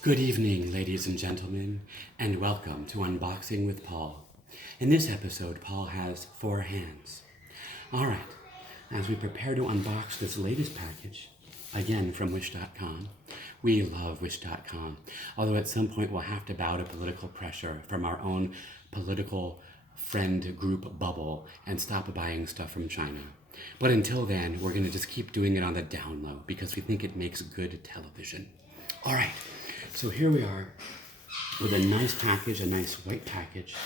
Good evening, ladies and gentlemen, and welcome to Unboxing with Paul. In this episode, Paul has 4 hands. Alright, as we prepare to unbox this latest package, again from Wish.com, we love Wish.com, although at some point we'll have to bow to political pressure from our own political friend group bubble and stop buying stuff from China. But until then, we're going to just keep doing it on the down low because we think it makes good television. Alright, so here we are with a nice package, a nice white package.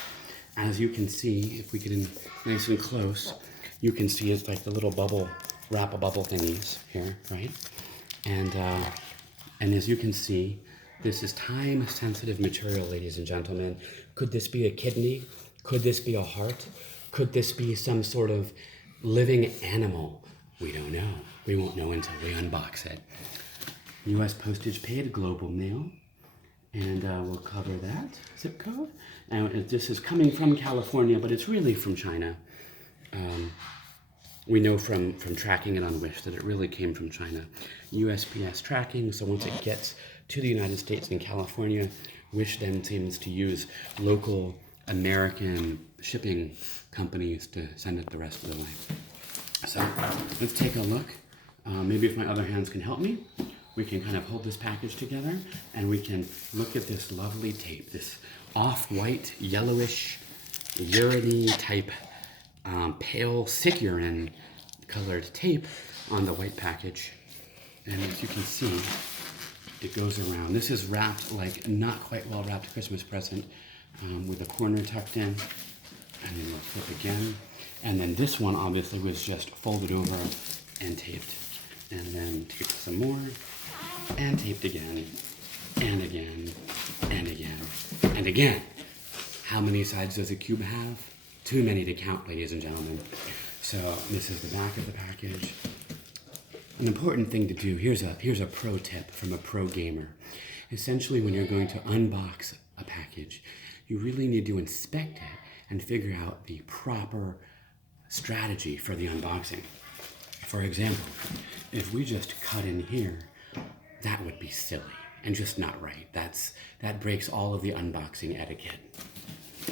As you can see, if we get in nice and close, you can see it's like the little bubble, wrap a bubble thingies here, right? And as you can see, this is time-sensitive material, ladies and gentlemen. Could this be a kidney? Could this be a heart? Could this be some sort of living animal? We don't know. We won't know until we unbox it. U.S. postage paid, global mail, and we'll cover that zip code. And this is coming from California, but it's really from China. We know from tracking it on Wish that it really came from China. USPS tracking, so once it gets to the United States and California, Wish then seems to use local American shipping companies to send it the rest of the way. So let's take a look. Maybe if my other hands can help me, we can kind of hold this package together and we can look at this lovely tape, this off-white, yellowish, urine type, pale sick urine colored tape on the white package. And as you can see, it goes around. This is wrapped like not quite well wrapped Christmas present with a corner tucked in. And then we'll flip again. And then this one obviously was just folded over and taped. And then taped some more, and taped again, and again, and again, and again. How many sides does a cube have? Too many to count, ladies and gentlemen. So this is the back of the package. An important thing to do, here's a pro tip from a pro gamer. Essentially, when you're going to unbox a package, you really need to inspect it and figure out the proper strategy for the unboxing. For example, if we just cut in here, that would be silly and just not right. That breaks all of the unboxing etiquette.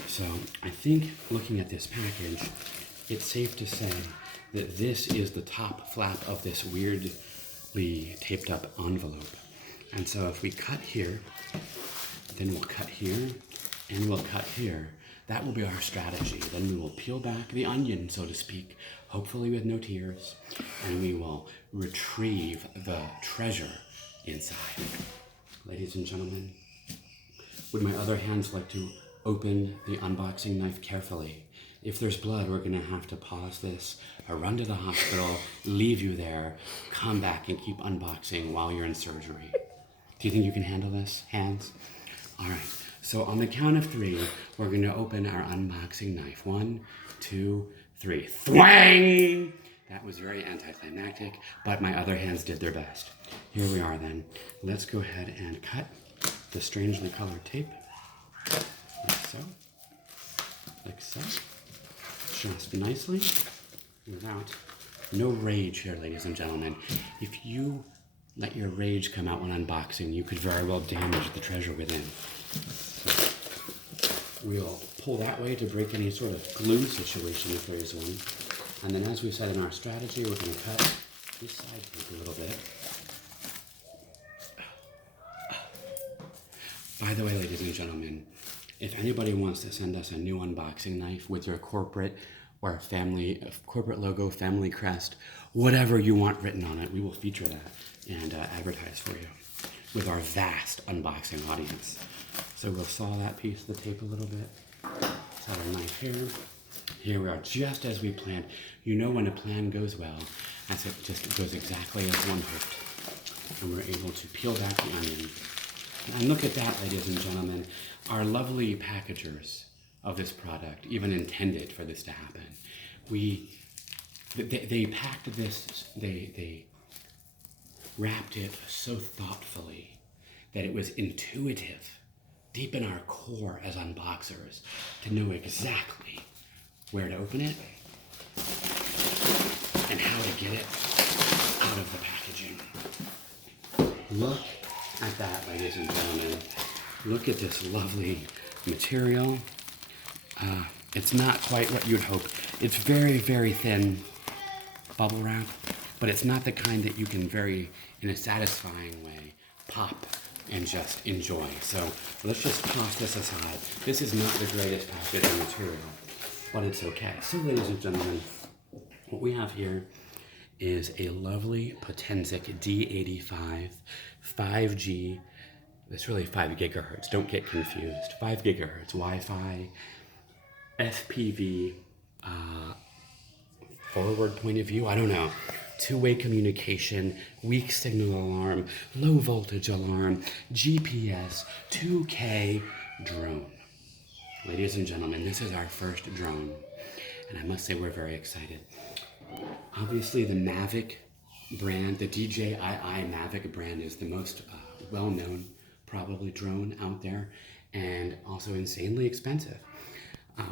So I think looking at this package, it's safe to say that this is the top flap of this weirdly taped up envelope. And so if we cut here, then we'll cut here, and we'll cut here. That will be our strategy. Then we will peel back the onion, so to speak, hopefully with no tears, and we will retrieve the treasure inside. Ladies and gentlemen, would my other hands like to open the unboxing knife carefully? If there's blood, we're gonna have to pause this, run to the hospital, leave you there, come back and keep unboxing while you're in surgery. Do you think you can handle this, hands? All right. So on the count of 3, we're going to open our unboxing knife. 1, 2, 3. Thwang! That was very anticlimactic, but my other hands did their best. Here we are then. Let's go ahead and cut the strangely colored tape. Like so. Like so. Just nicely. Without no rage here, ladies and gentlemen. If you let your rage come out when unboxing, you could very well damage the treasure within. We'll pull that way to break any sort of glue situation if there is one. And then as we said in our strategy, we're going to cut this side tape a little bit. By the way, ladies and gentlemen, if anybody wants to send us a new unboxing knife with your corporate or family, corporate logo, family crest, whatever you want written on it, we will feature that and advertise for you with our vast unboxing audience. So we'll saw that piece of the tape a little bit. Set our knife here. Here we are, just as we planned. You know when a plan goes well, as it just goes exactly as one hoped. And we're able to peel back the onion. And look at that, ladies and gentlemen. Our lovely packagers of this product even intended for this to happen. They packed this, they wrapped it so thoughtfully that it was intuitive, deep in our core as unboxers, to know exactly where to open it and how to get it out of the packaging. Look at that, ladies and gentlemen. Look at this lovely material. It's not quite what you'd hope. It's very, very thin bubble wrap, but it's not the kind that you can in a satisfying way, pop and just enjoy. So let's just toss this aside. This is not the greatest packaging material, but it's okay. So ladies and gentlemen, what we have here is a lovely Potensic D85 5G. It's really 5 gigahertz. Don't get confused. 5 gigahertz Wi-Fi, FPV, forward point of view. I don't know. Two-way communication, weak signal alarm, low voltage alarm, GPS, 2K drone. Ladies and gentlemen, this is our first drone, and I must say we're very excited. Obviously, the Mavic brand, the DJI Mavic brand, is the most well-known, probably, drone out there, and also insanely expensive.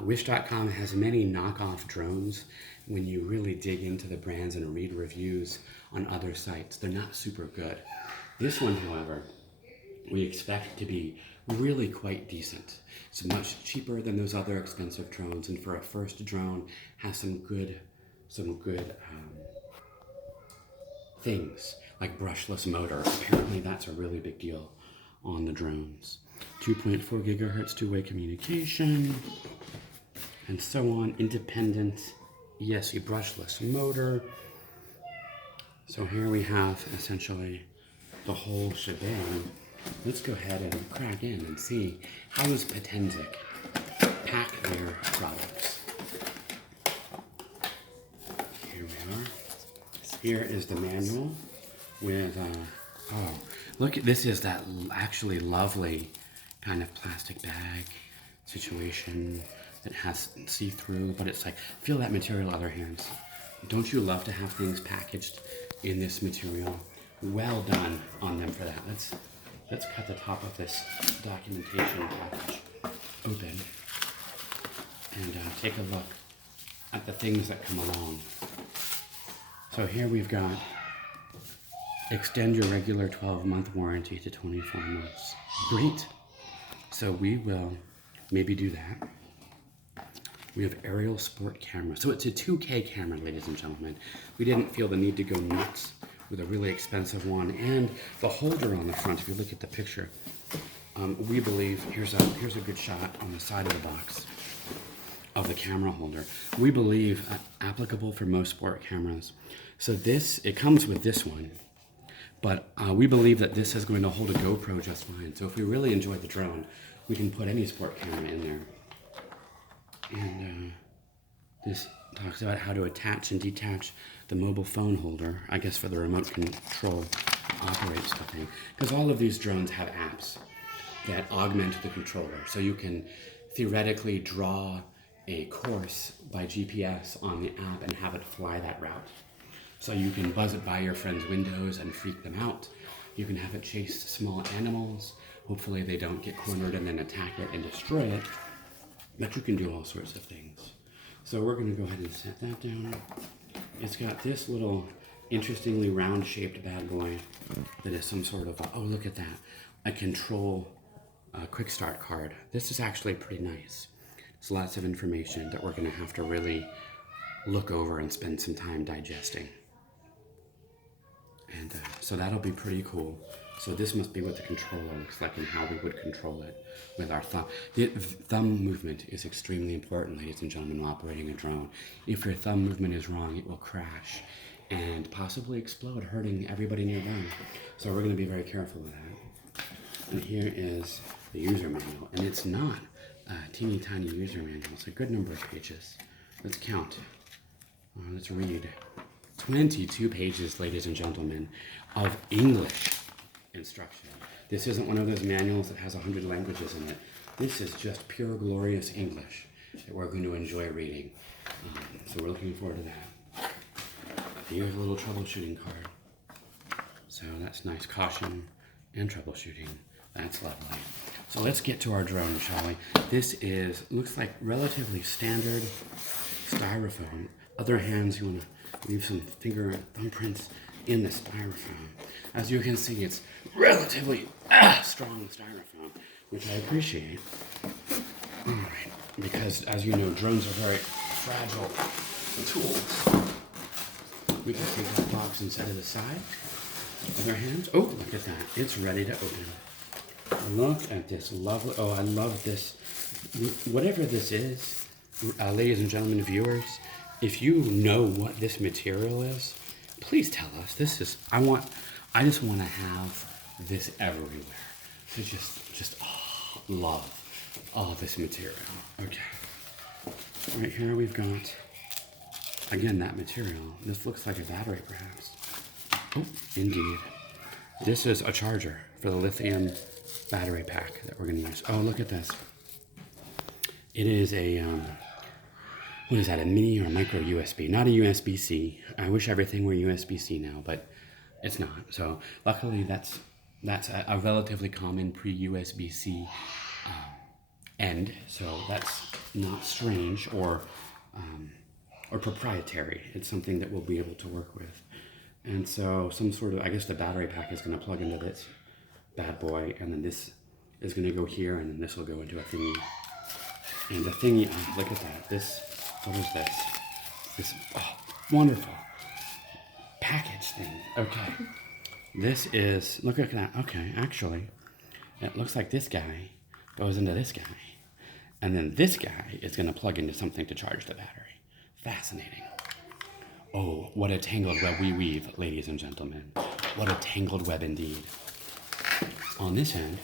Wish.com has many knockoff drones. When you really dig into the brands and read reviews on other sites, they're not super good. This one, however, we expect to be really quite decent. It's much cheaper than those other expensive drones, and for a first drone, has some good things like brushless motor. Apparently, that's a really big deal on the drones. 2.4 gigahertz two-way communication, and so on. Independent ESC brushless motor. So here we have essentially the whole shebang. Let's go ahead and crack in and see how does Potensic pack their products. Here we are. Here is the manual with, oh, look, this is that actually lovely kind of plastic bag situation that has see-through, but it's like, feel that material, other hands. Don't you love to have things packaged in this material? Well done on them for that. Let's cut the top of this documentation package open and take a look at the things that come along. So here we've got extend your regular 12-month warranty to 24 months. Great. So we will maybe do that. We have aerial sport camera. So it's a 2K camera, ladies and gentlemen. We didn't feel the need to go nuts with a really expensive one. And the holder on the front, if you look at the picture, we believe, here's a good shot on the side of the box of the camera holder. We believe applicable for most sport cameras. So it comes with this one, but we believe that this is going to hold a GoPro just fine. So if we really enjoy the drone, we can put any sport camera in there. And this talks about how to attach and detach the mobile phone holder, I guess for the remote control operate stuffing. Because all of these drones have apps that augment the controller. So you can theoretically draw a course by GPS on the app and have it fly that route. So you can buzz it by your friend's windows and freak them out. You can have it chase small animals. Hopefully they don't get cornered and then attack it and destroy it. But you can do all sorts of things. So we're going to go ahead and set that down. It's got this little interestingly round-shaped bad boy that is some sort of, oh, look at that, a control quick start card. This is actually pretty nice. It's lots of information that we're going to have to really look over and spend some time digesting. And so that'll be pretty cool. So this must be what the controller looks like and how we would control it with our thumb. The thumb movement is extremely important, ladies and gentlemen, while operating a drone. If your thumb movement is wrong, it will crash and possibly explode, hurting everybody nearby. So we're going to be very careful with that. And here is the user manual. And it's not a teeny tiny user manual. It's a good number of pages. Let's count. Let's read. 22 pages, ladies and gentlemen, of English instruction. This isn't one of those manuals that has 100 languages in it. This is just pure glorious English that we're going to enjoy reading. So we're looking forward to that. Here's a little troubleshooting card. So that's nice. Caution and troubleshooting. That's lovely. So let's get to our drone, shall we? This looks like relatively standard styrofoam. Other hands, you want to leave some finger thumbprints in the styrofoam. As you can see, it's relatively strong styrofoam, which I appreciate. All right, because as you know, drones are very fragile tools. We can take that box and set it aside with our hands. Oh, look at that. It's ready to open. Look at this lovely, oh, I love this. Whatever this is, ladies and gentlemen, viewers, if you know what this material is, please tell us. This is, I just want to have this everywhere. To just love all this material. Okay. Right here we've got, again, that material. This looks like a battery, perhaps. Oh, indeed. This is a charger for the lithium battery pack that we're going to use. Oh, look at this. It is a, what is that, a mini or a micro USB? Not a USB-C. I wish everything were USB-C now, but it's not. So luckily that's a relatively common pre-USB-C end. So that's not strange or proprietary. It's something that we'll be able to work with. And so some sort of, I guess the battery pack is going to plug into this bad boy, and then this is going to go here, and then this will go into a thingy. And the thingy, oh, look at that. This, what is this? This, oh, wonderful package thing. Okay. This is, look at that. Okay, actually, it looks like this guy goes into this guy. And then this guy is going to plug into something to charge the battery. Fascinating. Oh, what a tangled web we weave, ladies and gentlemen. What a tangled web indeed. On this end,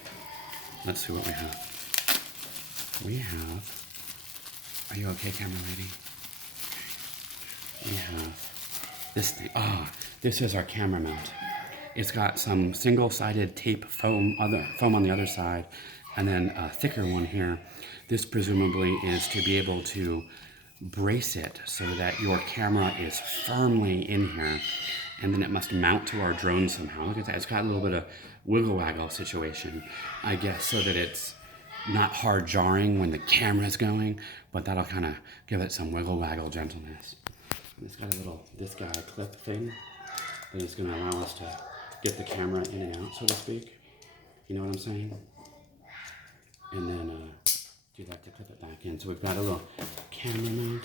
let's see what we have. We have, are you okay, camera lady? We have this thing. Ah, this is our camera mount. It's got some single-sided tape foam on the other side, and then a thicker one here. This presumably is to be able to brace it so that your camera is firmly in here, and then it must mount to our drone somehow. Look at that. It's got a little bit of wiggle-waggle situation, I guess, so that it's not hard jarring when the camera's going, but that'll kind of give it some wiggle-waggle gentleness. It's got a little, this guy clip thing that is going to allow us to get the camera in and out, so to speak. You know what I'm saying? And then do that to clip it back in. So we've got a little camera mount.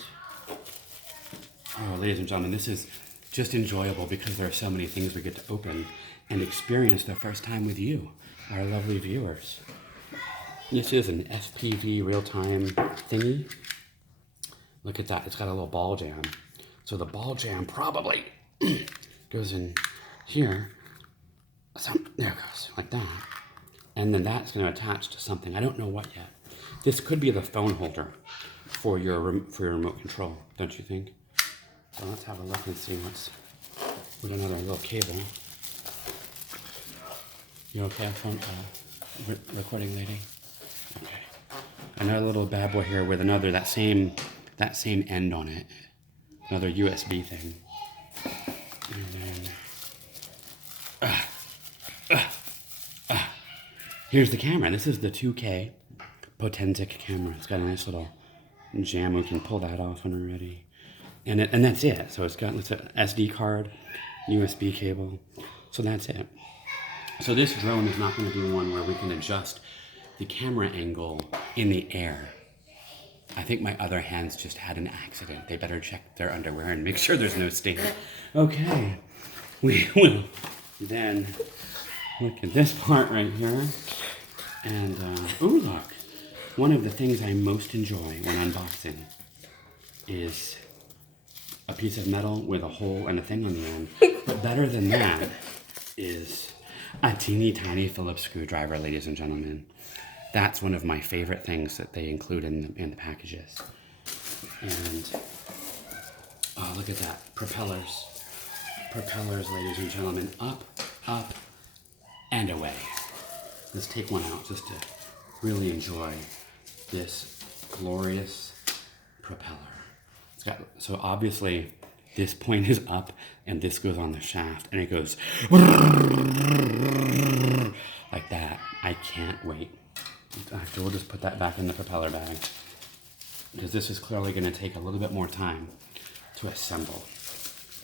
Oh, ladies and gentlemen, this is just enjoyable because there are so many things we get to open and experience the first time with you, our lovely viewers. This is an FPV real-time thingy. Look at that, it's got a little ball jam. So the ball jam probably goes in here. So, there it goes, like that. And then that's going to attach to something. I don't know what yet. This could be the phone holder for your remote control, don't you think? So let's have a look and see what's with another little cable. You okay, phone recording lady? Okay. Another little bad boy here with another that same end on it. Another USB thing. And then here's the camera. This is the 2K Potentic camera. It's got a nice little jam. We can pull that off when we're ready. And that's it. So it's got an SD card, USB cable. So that's it. So this drone is not going to be one where we can adjust the camera angle in the air. I think my other hands just had an accident. They better check their underwear and make sure there's no stain. Okay. We will then look at this part right here. And, ooh, look. One of the things I most enjoy when unboxing is a piece of metal with a hole and a thing on the end. But better than that is a teeny tiny Phillips screwdriver, ladies and gentlemen. That's one of my favorite things that they include in the packages. And, oh, look at that. Propellers. Propellers, ladies and gentlemen. Up, up, and away. Let's take one out just to really enjoy this glorious propeller. It's got, so obviously this point is up and this goes on the shaft and it goes like that. I can't wait. Actually, we'll just put that back in the propeller bag because this is clearly going to take a little bit more time to assemble.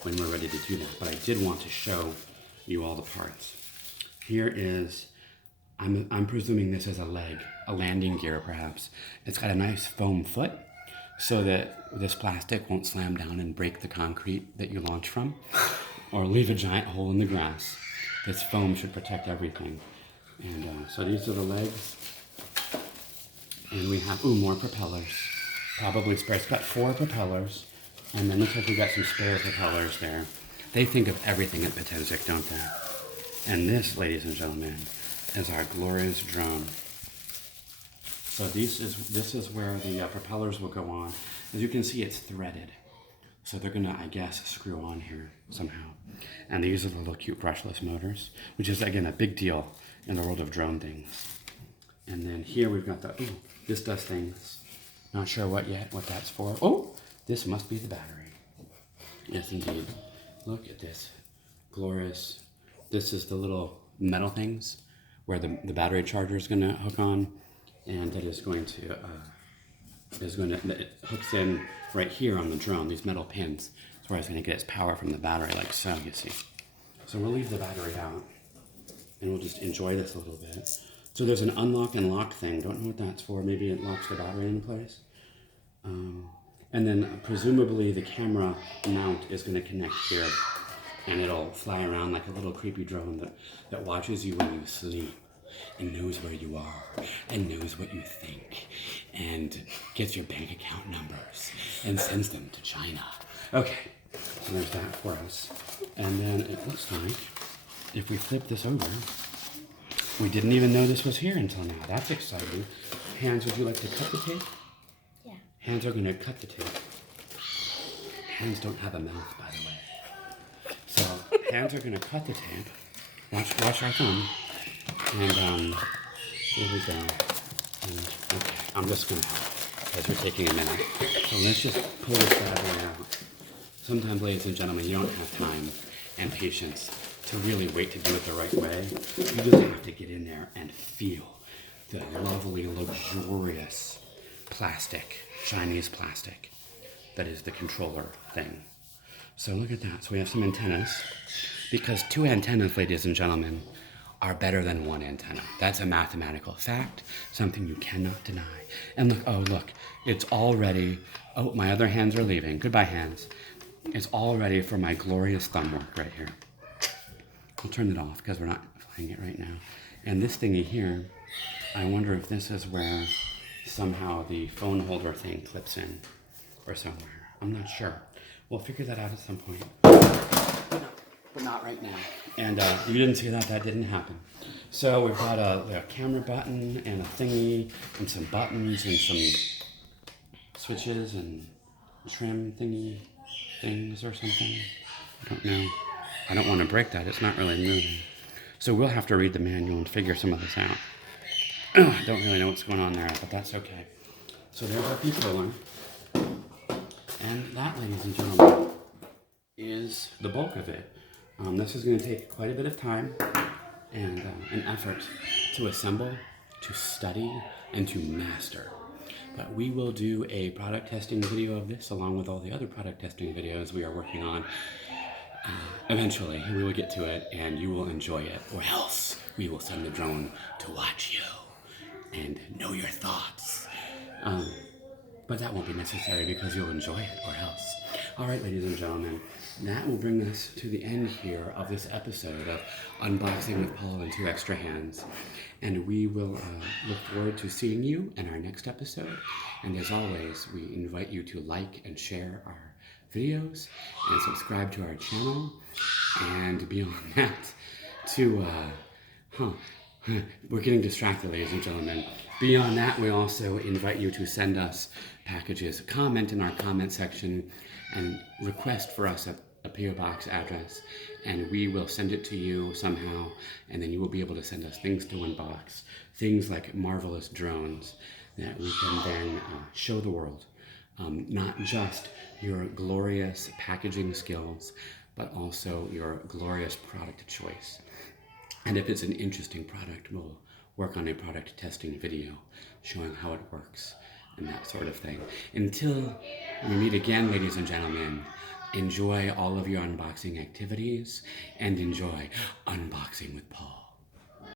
when we're ready to do that. But I did want to show you all the parts. Here is, I'm presuming this is a leg, a landing gear perhaps. It's got a nice foam foot so that this plastic won't slam down and break the concrete that you launch from or leave a giant hole in the grass. This foam should protect everything. And so these are the legs. And we have, more propellers. Probably spare. It's got 4 propellers. And then looks like we got some spare propellers there. They think of everything at Potensic, don't they? And this, ladies and gentlemen, is our glorious drone. So this is where the propellers will go on. As you can see, it's threaded. So they're gonna, I guess, screw on here somehow. And these are the little cute brushless motors, which is, again, a big deal in the world of drone things. And then here we've got the, this does things. Not sure what that's for. Oh, this must be the battery. Yes, indeed. Look at this. Glorious. This is the little metal things where the battery charger is gonna hook on. And it is going to, it hooks in right here on the drone, these metal pins. That's where it's gonna get its power from the battery, like so, you see. So we'll leave the battery out and we'll just enjoy this a little bit. So there's an unlock and lock thing. Don't know what that's for. Maybe it locks the battery into place. And then presumably the camera mount is gonna connect here and it'll fly around like a little creepy drone that watches you when you sleep and knows where you are and knows what you think and gets your bank account numbers and sends them to China. Okay, so there's that for us. And then it looks like if we flip this over, we didn't even know this was here until now. That's exciting. Hands, would you like to cut the tape? Yeah. Hands are gonna cut the tape. Hands don't have a mouth, by the way. So hands are gonna cut the tape. Watch our thumb. And here we go. And, okay, I'm just gonna help because we're taking a minute. So let's just pull this bad boy out. Sometimes, ladies and gentlemen, you don't have time and patience to really wait to do it the right way. You just have to get in there and feel the lovely, luxurious plastic, Chinese plastic that is the controller thing. So look at that. So we have some antennas. Because 2 antennas, ladies and gentlemen, are better than 1 antenna. That's a mathematical fact, something you cannot deny. And look, it's all ready. Oh, my other hands are leaving. Goodbye, hands. It's all ready for my glorious thumb work right here. I'll turn it off because we're not flying it right now. And this thingy here, I wonder if this is where somehow the phone holder thing clips in or somewhere. I'm not sure. We'll figure that out at some point. But not right now. And you didn't see that, that didn't happen. So we've got a camera button and a thingy and some buttons and some switches and trim thingy things or something. I don't know. I don't want to break that, it's not really moving. So we'll have to read the manual and figure some of this out. I don't really know what's going on there, but that's okay. So there's our controller. And that, ladies and gentlemen, is the bulk of it. This is going to take quite a bit of time and an effort to assemble, to study, and to master. But we will do a product testing video of this along with all the other product testing videos we are working on. Eventually, we will get to it and you will enjoy it, or else we will send the drone to watch you and know your thoughts. But that won't be necessary because you'll enjoy it, or else. All right, ladies and gentlemen, that will bring us to the end here of this episode of Unboxing with Paul and 2 Extra Hands. And we will look forward to seeing you in our next episode. And as always, we invite you to like and share our videos and subscribe to our channel. And beyond that, we're getting distracted, ladies and gentlemen. Beyond that, we also invite you to send us packages, comment in our comment section, and request for us a P.O. Box address, and we will send it to you somehow, and then you will be able to send us things to unbox, things like marvelous drones that we can then show the world. Not just your glorious packaging skills, but also your glorious product choice. And if it's an interesting product, we'll work on a product testing video showing how it works and that sort of thing. Until we meet again, ladies and gentlemen, Enjoy all of your unboxing activities and enjoy unboxing with Paul.